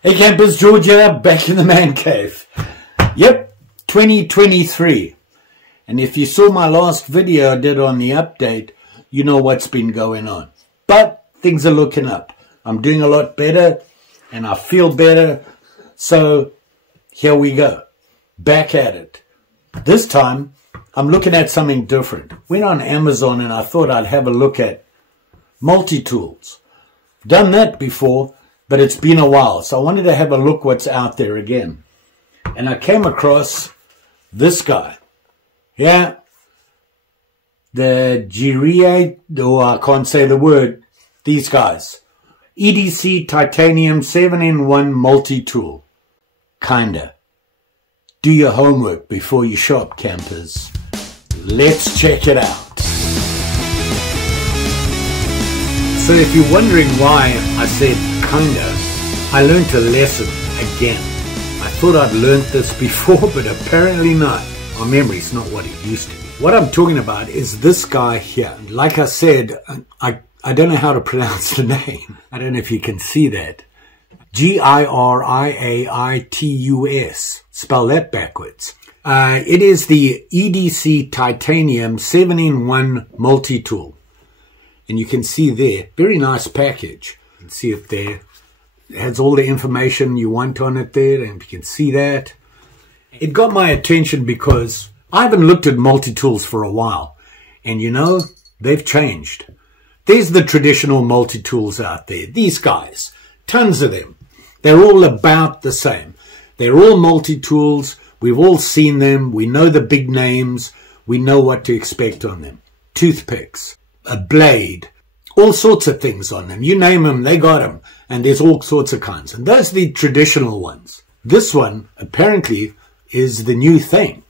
Hey campers, George here, back in the man cave. Yep, 2023. And if you saw my last video I did on the update, you know what's been going on. But things are looking up. I'm doing a lot better and I feel better. So here we go. Back at it. This time I'm looking at something different. Went on Amazon and I thought I'd have a look at Multitools. Done that before, but it's been a while, so I wanted to have a look what's out there again. And I came across this guy. Yeah, the Giriaitus, oh, I can't say the word, these guys. EDC Titanium 7-in-1 multi-tool. Kinda. Do your homework before you shop, campers. Let's check it out. So if you're wondering why I said kinda, I learned a lesson again. I thought I'd learned this before, but apparently not. My memory's not what it used to be. What I'm talking about is this guy here. Like I said, I don't know how to pronounce the name. I don't know if you can see that. Giriaitus. Spell that backwards. It is the EDC Titanium 7-in-1 multi-tool. And you can see there, very nice package. You can see it there. It has all the information you want on it there, and you can see that. It got my attention because I haven't looked at multi-tools for a while. And you know, they've changed. There's the traditional multi-tools out there. These guys, tons of them. They're all about the same. They're all multi-tools. We've all seen them. We know the big names. We know what to expect on them. Toothpicks. A blade, all sorts of things on them. You name them, they got them. And there's all sorts of kinds. And those are the traditional ones. This one, apparently, is the new thing.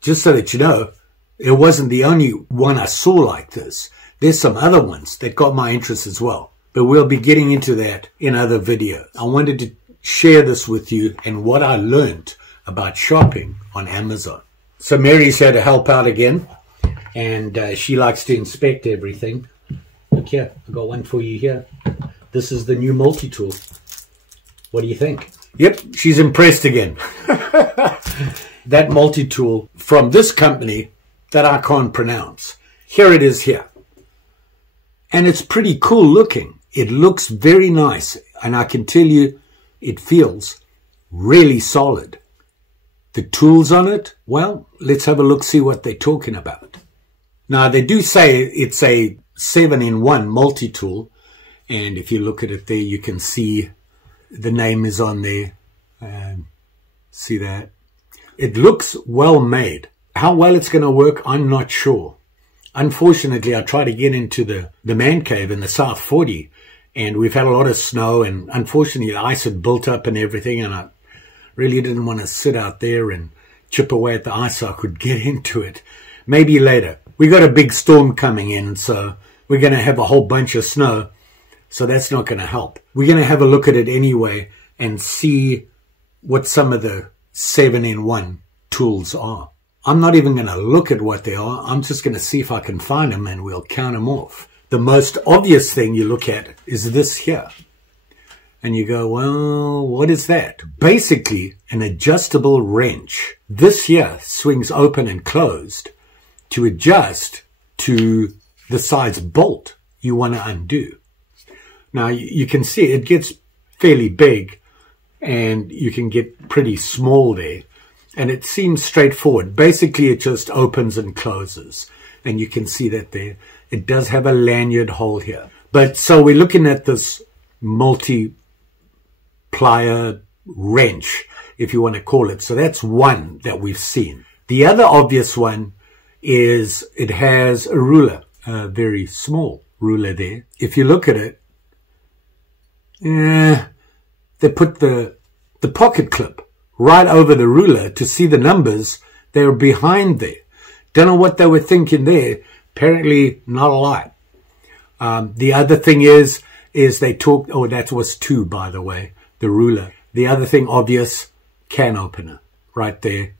Just so that you know, it wasn't the only one I saw like this. There's some other ones that got my interest as well. But we'll be getting into that in other videos. I wanted to share this with you and what I learned about shopping on Amazon. So Mary's here to help out again. And she likes to inspect everything. Look here, I've got one for you here. This is the new multi-tool. What do you think? Yep, she's impressed again. That multi-tool from this company that I can't pronounce. Here it is here. And it's pretty cool looking. It looks very nice. And I can tell you, it feels really solid. The tools on it, well, let's have a look, see what they're talking about. Now, they do say it's a 7-in-1 multi-tool, and if you look at it there, you can see the name is on there. See that? It looks well made. How well it's going to work, I'm not sure. Unfortunately, I tried to get into the man cave in the South 40, and we've had a lot of snow, and unfortunately, the ice had built up and everything, and I really didn't want to sit out there and chip away at the ice so I could get into it. Maybe later. We got a big storm coming in, so we're going to have a whole bunch of snow, so that's not going to help. We're going to have a look at it anyway and see what some of the 7-in-1 tools are. I'm not even going to look at what they are. I'm just going to see if I can find them and we'll count them off. The most obvious thing you look at is this here. And you go, well, what is that? Basically, an adjustable wrench. This here swings open and closed to adjust to the size bolt you want to undo. Now, you can see it gets fairly big and you can get pretty small there. And it seems straightforward. Basically, it just opens and closes. And you can see that there. It does have a lanyard hole here. But so we're looking at this multi-plier wrench, if you want to call it. So that's one that we've seen. The other obvious one is it has a ruler, a very small ruler there. If you look at it, they put the pocket clip right over the ruler to see the numbers. They were behind there. Don't know what they were thinking there. Apparently not a lot. The other thing is they talked, oh, that was 2, by the way, the ruler. The other thing obvious, can opener right there.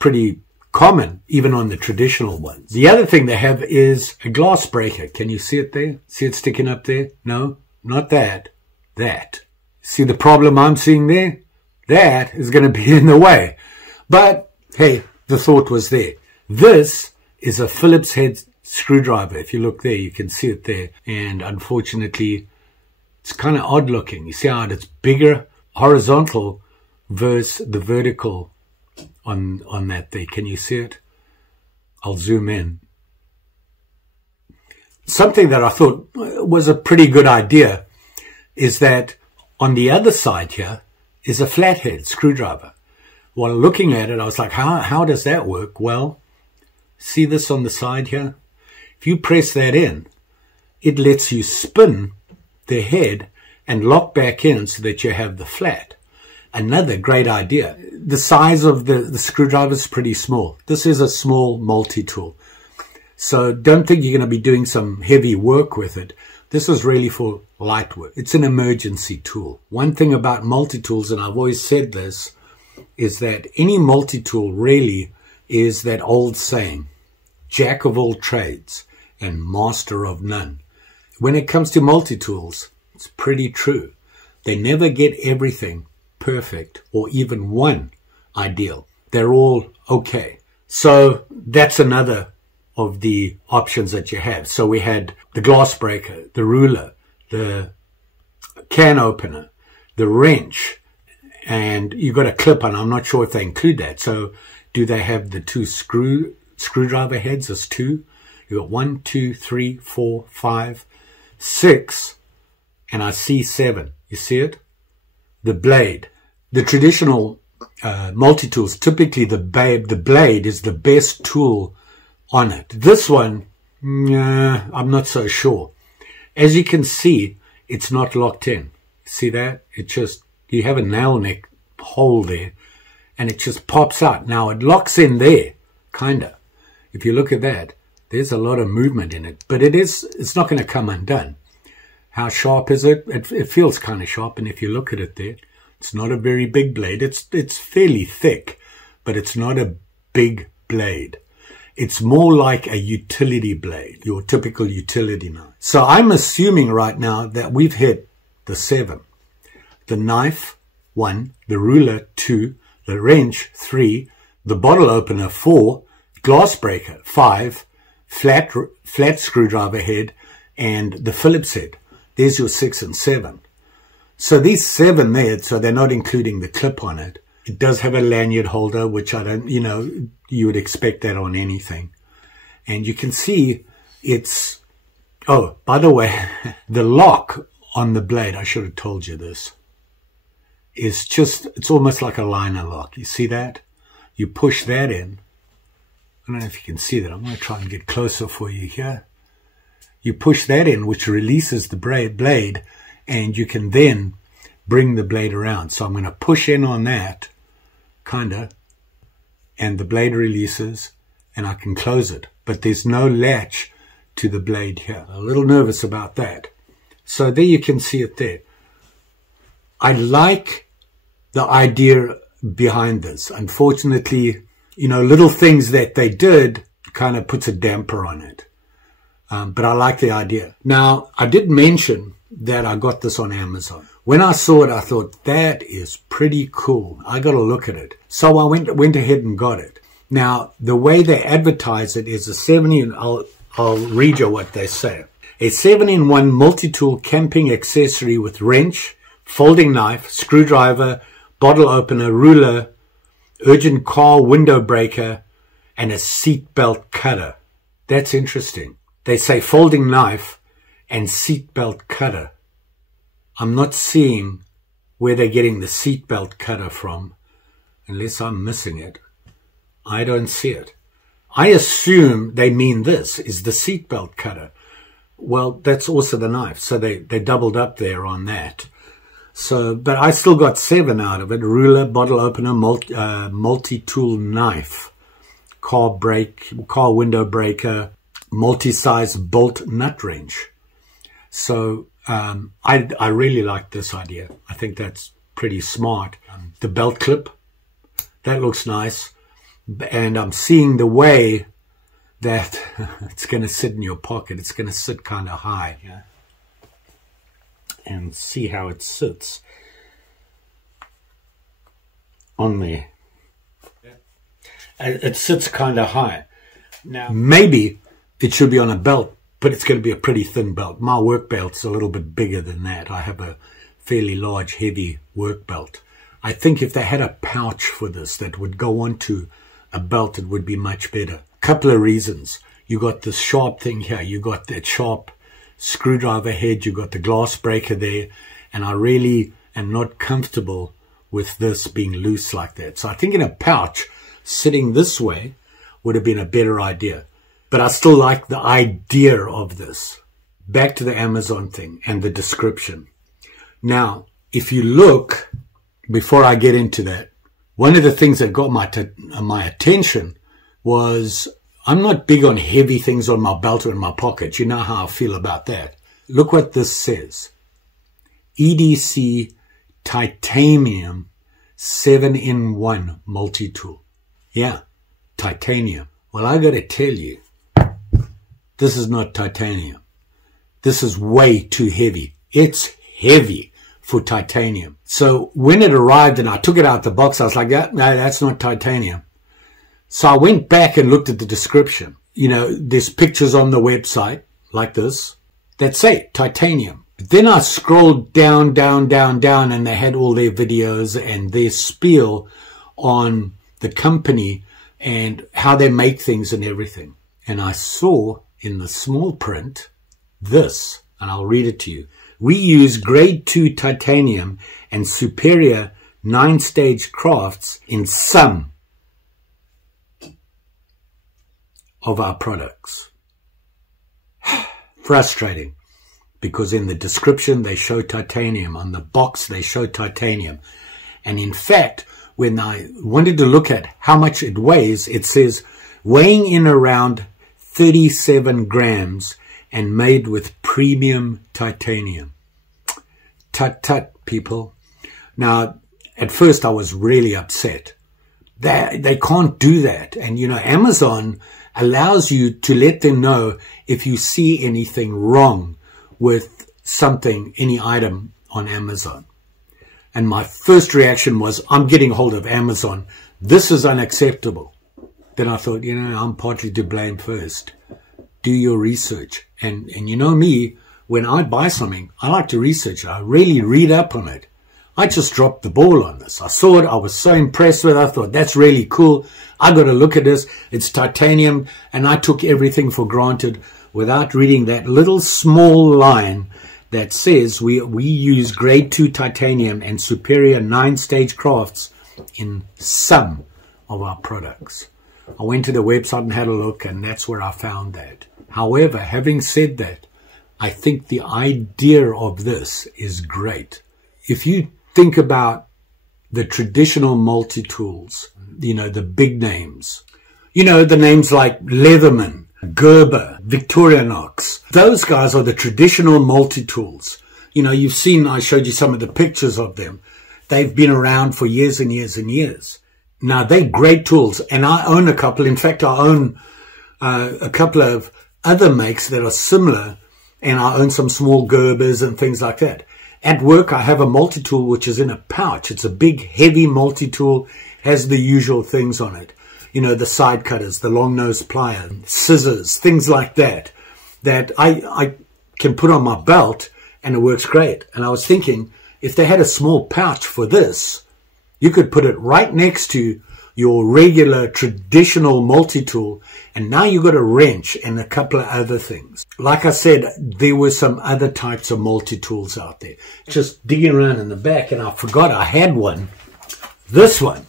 Pretty common, even on the traditional ones. The other thing they have is a glass breaker. Can you see it there? See it sticking up there? No, not that. That. See the problem I'm seeing there? That is going to be in the way. But, hey, the thought was there. This is a Phillips head screwdriver. If you look there, you can see it there. And unfortunately, it's kind of odd looking. You see how it's bigger, horizontal, versus the vertical on that there. Can you see it? I'll zoom in. Something that I thought was a pretty good idea is that on the other side here is a flathead screwdriver. While looking at it, I was like, how does that work? Well, see this on the side here? If you press that in, it lets you spin the head and lock back in so that you have the flat. Another great idea. The size of the screwdriver is pretty small. This is a small multi-tool. So don't think you're going to be doing some heavy work with it. This is really for light work. It's an emergency tool. One thing about multi-tools, and I've always said this, is that any multi-tool really is that old saying, jack of all trades and master of none. When it comes to multi-tools, it's pretty true. They never get everything perfect or even one ideal. They're all okay. So that's another of the options that you have. So we had the glass breaker, the ruler, the can opener, the wrench, and you've got a clip on. I'm not sure if they include that. So do they have the two screwdriver heads as two? You've got 1, 2, 3, 4, 5, 6, and I see 7. You see it? The blade. The traditional multi-tools, typically the blade is the best tool on it. This one, I'm not so sure. As you can see, it's not locked in. See that? It just, you have a nail neck hole there, and it just pops out. Now it locks in there, kinda. If you look at that, there's a lot of movement in it, but it's not going to come undone. How sharp is it? It feels kind of sharp, and if you look at it there, it's not a very big blade. It's fairly thick, but it's not a big blade. It's more like a utility blade, your typical utility knife. So I'm assuming right now that we've hit the 7. The knife, 1, the ruler, 2, the wrench, 3, the bottle opener, 4, glass breaker, 5, flat screwdriver head, and the Phillips head. There's your 6 and 7. So these 7 there, so they're not including the clip on it. It does have a lanyard holder, which I don't, you would expect that on anything. And you can see it's, oh, by the way, the lock on the blade, I should have told you this, is just, it's almost like a liner lock. You see that? You push that in. I don't know if you can see that. I'm going to try and get closer for you here. You push that in, which releases the blade, and you can then bring the blade around. So I'm going to push in on that, kinda, and the blade releases, and I can close it. But there's no latch to the blade here. A little nervous about that. So there you can see it there. I like the idea behind this. Unfortunately, little things that they did kind of puts a damper on it. But I like the idea. Now, I did mention that I got this on Amazon. When I saw it, I thought, that is pretty cool. I got to look at it. So I went ahead and got it. Now, the way they advertise it is a 7-in, I'll read you what they say. A 7-in-1 multi-tool camping accessory with wrench, folding knife, screwdriver, bottle opener, ruler, urgent car window breaker, and a seat belt cutter. That's interesting. They say folding knife and seat belt cutter. I'm not seeing where they're getting the seat belt cutter from, unless I'm missing it. I don't see it. I assume they mean this is the seat belt cutter. Well, that's also the knife, so they doubled up there on that. So, but I still got 7 out of it. Ruler, bottle opener, multi-tool knife, car window breaker, multi-size bolt nut wrench. So I really like this idea. I think that's pretty smart. The belt clip, that looks nice. And I'm seeing the way that it's going to sit in your pocket. It's going to sit kind of high. Yeah. And see how it sits. on there. It sits kind of high. Now, maybe it should be on a belt, but it's going to be a pretty thin belt. My work belt's a little bit bigger than that. I have a fairly large, heavy work belt. I think if they had a pouch for this that would go onto a belt, it would be much better. Couple of reasons. You got this sharp thing here. You got that sharp screwdriver head. You got the glass breaker there. And I really am not comfortable with this being loose like that. So I think in a pouch, sitting this way would have been a better idea. But I still like the idea of this. Back to the Amazon thing and the description. Now, if you look, before I get into that, one of the things that got my attention was, I'm not big on heavy things on my belt or in my pocket. You know how I feel about that. Look what this says. EDC titanium 7-in-1 multi-tool. Yeah, titanium. Well, I got to tell you, this is not titanium. This is way too heavy. It's heavy for titanium. So when it arrived and I took it out the box, I was like, no, that's not titanium. So I went back and looked at the description. You know, there's pictures on the website like this that say titanium. But then I scrolled down, and they had all their videos and their spiel on the company and how they make things and everything. And I saw in the small print this, and I'll read it to you. We use grade 2 titanium and superior 9-stage crafts in some of our products. Frustrating, because in the description they show titanium, on the box they show titanium. And in fact, when I wanted to look at how much it weighs, it says weighing in around 37 grams and made with premium titanium. Tut, people. Now, at first I was really upset. They can't do that. And, you know, Amazon allows you to let them know if you see anything wrong with something, any item on Amazon. And my first reaction was, I'm getting hold of Amazon. This is unacceptable. Then I thought, you know, I'm partly to blame first. Do your research. And you know me, when I buy something, I like to research it. I really read up on it. I just dropped the ball on this. I saw it. I was so impressed with it. I thought, that's really cool. I got to look at this. It's titanium. And I took everything for granted without reading that little small line that says we use grade 2 titanium and superior 9-stage crafts in some of our products. I went to the website and had a look, and that's where I found that. However, having said that, I think the idea of this is great. If you think about the traditional multi-tools, you know, the big names, you know, the names like Leatherman, Gerber, Victorinox, those guys are the traditional multi-tools. You know, you've seen, I showed you some of the pictures of them. They've been around for years and years and years. Now, they're great tools, and I own a couple. In fact, I own a couple of other makes that are similar, and I own some small Gerbers and things like that. At work, I have a multi-tool which is in a pouch. It's a big, heavy multi-tool, has the usual things on it. You know, the side cutters, the long nose plier, scissors, things like that, that I can put on my belt, and it works great. And I was thinking, if they had a small pouch for this, you could put it right next to your regular traditional multi-tool, and now you've got a wrench and a couple of other things. Like I said, there were some other types of multi-tools out there. Just digging around in the back, and I forgot I had one, this one,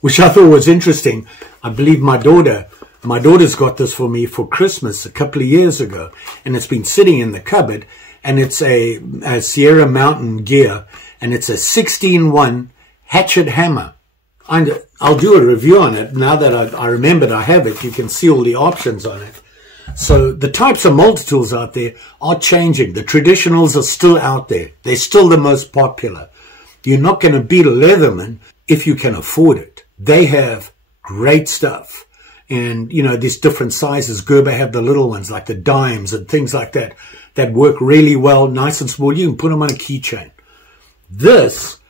which I thought was interesting. I believe my daughter's got this for me for Christmas a couple of years ago, and it's been sitting in the cupboard, and it's a Sierra Mountain gear, and it's a 16-1 hatchet hammer. I'll do a review on it now that I remembered I have it. You can see all the options on it. So the types of multi-tools out there are changing. The traditionals are still out there. They're still the most popular. You're not going to beat a Leatherman if you can afford it. They have great stuff. And, you know, there's different sizes. Gerber have the little ones like the dimes and things like that that work really well, nice and small. You can put them on a keychain. This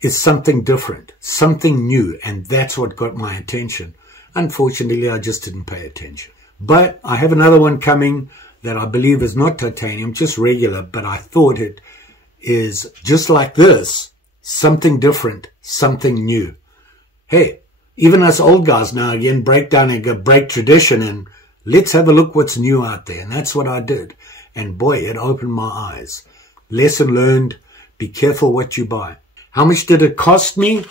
is something different, something new, and that's what got my attention. Unfortunately, I just didn't pay attention. But I have another one coming that I believe is not titanium, just regular, but I thought it is just like this, something different, something new. Hey, even us old guys now again break down and go break tradition and let's have a look what's new out there. And that's what I did. And boy, it opened my eyes. Lesson learned, be careful what you buy. How much did it cost me?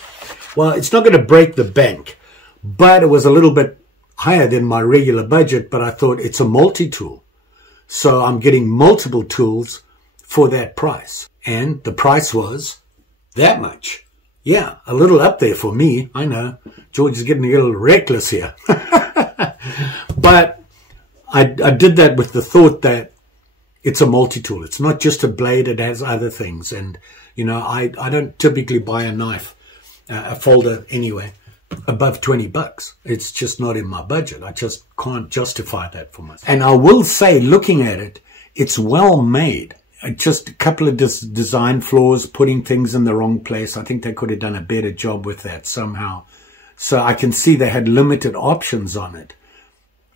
Well, it's not going to break the bank, but it was a little bit higher than my regular budget, but I thought it's a multi-tool. So I'm getting multiple tools for that price. And the price was that much. Yeah, a little up there for me. I know. George is getting a little reckless here. But I did that with the thought that it's a multi-tool. It's not just a blade. It has other things. And, you know, I don't typically buy a knife, a folder anyway, above 20 bucks. It's just not in my budget. I just can't justify that for myself. And I will say, looking at it, it's well made. Just a couple of design flaws, putting things in the wrong place. I think they could have done a better job with that somehow. So I can see they had limited options on it.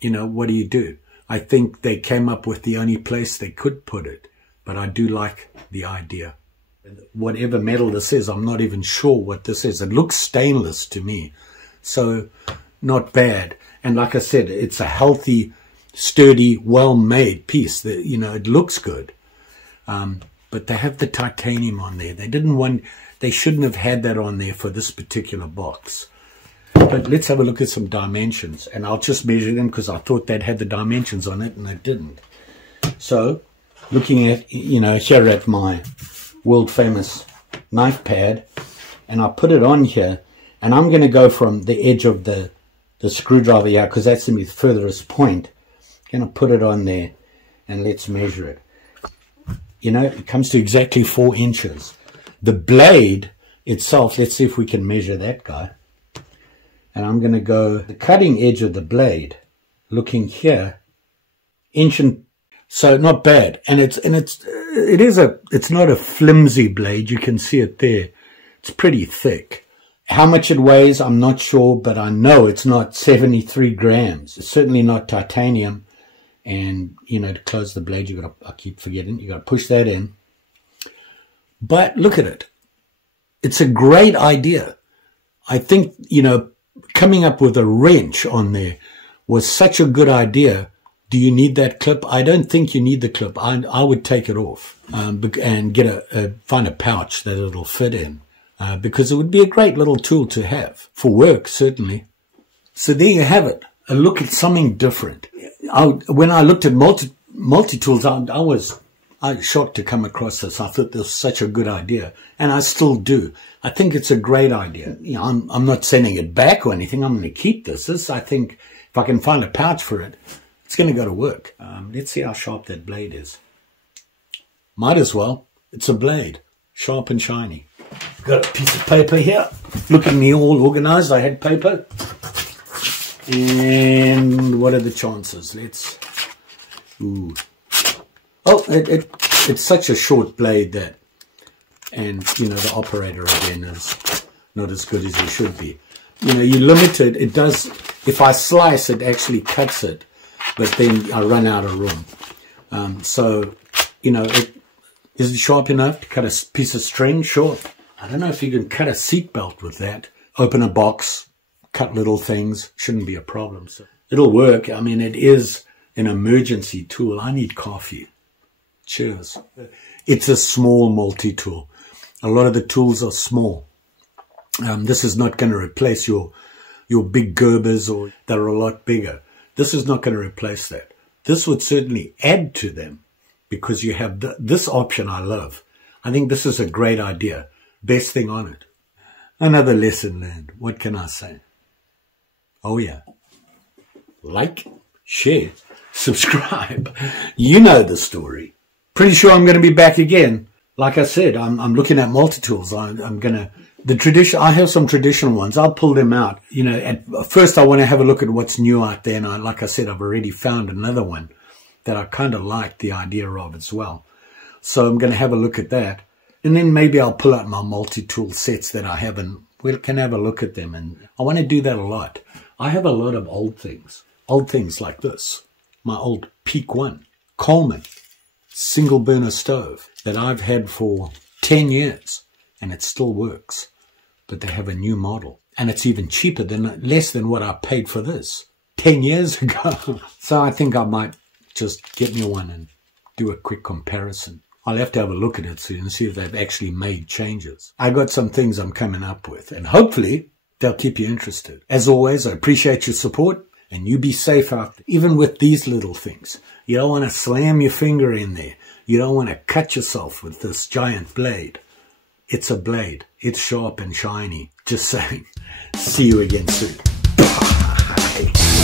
You know, what do? I think they came up with the only place they could put it. But I do like the idea. Whatever metal this is, I'm not even sure what this is. It looks stainless to me. So not bad. And like I said, it's a healthy, sturdy, well-made piece. That, you know, it looks good. But they have the titanium on there. They shouldn't have had that on there for this particular box. But let's have a look at some dimensions. And I'll just measure them because I thought they'd had the dimensions on it and they didn't. So looking at, you know, here at my world famous knife pad, and I put it on here, and I'm going to go from the edge of the screwdriver here because that's the furthest point. I'm going to put it on there and let's measure it. You know, it comes to exactly 4 inches. The blade itself, let's see if we can measure that guy. And I'm going to go the cutting edge of the blade, looking here, inch and so not bad. And it's not a flimsy blade. You can see it there. It's pretty thick. How much it weighs, I'm not sure, but I know it's not 73 grams. It's certainly not titanium. And, you know, to close the blade, I keep forgetting, you got to push that in. But look at it. It's a great idea. I think, you know, coming up with a wrench on there was such a good idea. Do you need that clip? I don't think you need the clip. I would take it off and get find a pouch that it'll fit in because it would be a great little tool to have for work, certainly. So there you have it. A look at something different. When I looked at multi-tools, I was shocked to come across this. I thought this was such a good idea, and I still do. I think it's a great idea. You know, I'm not sending it back or anything. I'm going to keep this. I think if I can find a pouch for it, it's going to go to work. Let's see how sharp that blade is. Might as well. It's a blade, sharp and shiny. Got a piece of paper here. Look at me all organized. I had paper. And what are the chances? Let's, ooh. Oh, it's such a short blade that, and, you know, the operator again is not as good as he should be. You know, you limit it. It does, if I slice, it actually cuts it, but then I run out of room. So, you know, is it sharp enough to cut a piece of string? Sure. I don't know if you can cut a seatbelt with that. Open a box. Cut little things, shouldn't be a problem. So it'll work. I mean, it is an emergency tool. I need coffee. Cheers. It's a small multi-tool. A lot of the tools are small. This is not going to replace your big Gerbers, or that are a lot bigger. This is not going to replace that. This would certainly add to them because you have this option I love. I think this is a great idea. Best thing on it. Another lesson learned. What can I say? Oh, yeah. Like, share, subscribe. You know the story. Pretty sure I'm going to be back again. Like I said, I'm looking at multi-tools. I'm going to, I have some traditional ones. I'll pull them out. You know, at first I want to have a look at what's new out there. And like I said, I've already found another one that I kind of like the idea of as well. So I'm going to have a look at that. And then maybe I'll pull out my multi-tool sets that I have and we can have a look at them. And I want to do that a lot. I have a lot of old things like this. My old Peak 1 Coleman single burner stove that I've had for 10 years and it still works. But they have a new model and it's even cheaper less than what I paid for this 10 years ago. So I think I might just get me one and do a quick comparison. I'll have to have a look at it soon and see if they've actually made changes. I got some things I'm coming up with and hopefully they'll keep you interested. As always, I appreciate your support and you be safe out there. Even with these little things. You don't want to slam your finger in there. You don't want to cut yourself with this giant blade. It's a blade. It's sharp and shiny. Just saying. See you again soon. Bye.